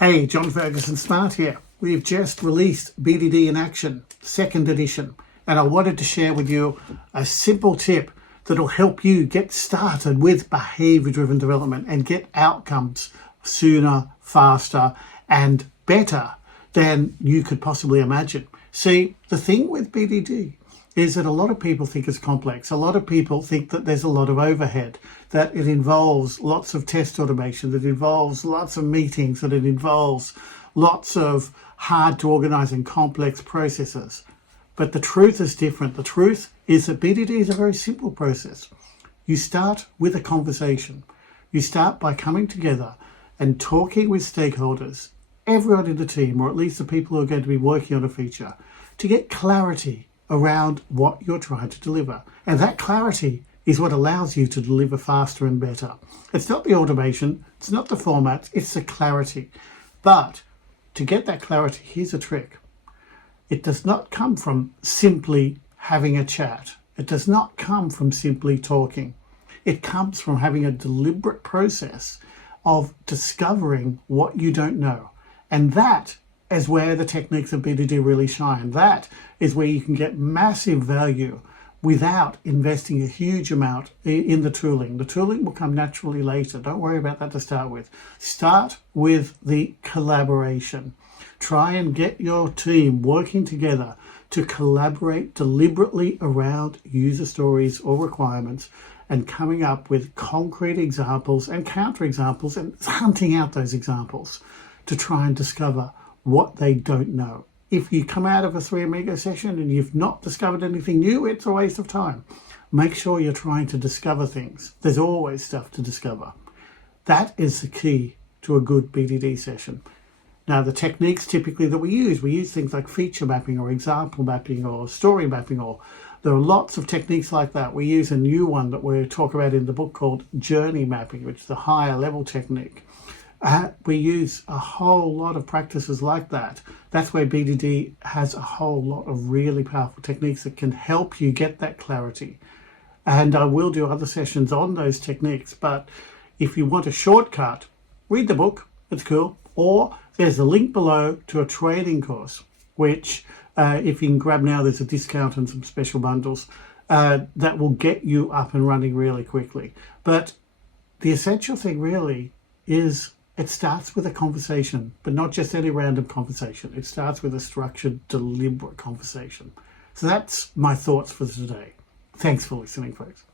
Hey, John Ferguson Smart here. We've just released BDD in Action, second edition, and I wanted to share with you a simple tip that'll help you get started with behavior-driven development and get outcomes sooner, faster, and better than you could possibly imagine. See, the thing with BDD is that a lot of people think it's complex. A lot of people think that there's a lot of overhead, that it involves lots of test automation, that it involves lots of meetings, that it involves lots of hard to organize and complex processes. But the truth is different. The truth is that BDD is a very simple process. You start with a conversation. You start by coming together and talking with stakeholders, everyone in the team, or at least the people who are going to be working on a feature, to get clarity around what you're trying to deliver. And that clarity is what allows you to deliver faster and better. It's not the automation, it's not the format, it's the clarity. But to get that clarity, here's a trick. It does not come from simply having a chat. It does not come from simply talking. It comes from having a deliberate process of discovering what you don't know. And that is where the techniques of BDD really shine. That is where you can get massive value without investing a huge amount in the tooling. The tooling will come naturally later. Don't worry about that to start with. Start with the collaboration. Try and get your team working together to collaborate deliberately around user stories or requirements and coming up with concrete examples and counterexamples and hunting out those examples to try and discover what they don't know. If you come out of a 3 Amigo session and you've not discovered anything new, it's a waste of time. Make sure you're trying to discover things. There's always stuff to discover. That is the key to a good BDD session. Now, the techniques typically that we use things like feature mapping or example mapping or story mapping, or there are lots of techniques like that. We use a new one that we talk about in the book called journey mapping, which is a higher level technique. We use a whole lot of practices like that. That's where BDD has a whole lot of really powerful techniques that can help you get that clarity. And I will do other sessions on those techniques. But if you want a shortcut, read the book. It's cool. Or there's a link below to a training course, which if you can grab now, there's a discount and some special bundles that will get you up and running really quickly. But the essential thing really is it starts with a conversation, but not just any random conversation. It starts with a structured, deliberate conversation. So that's my thoughts for today. Thanks for listening, folks.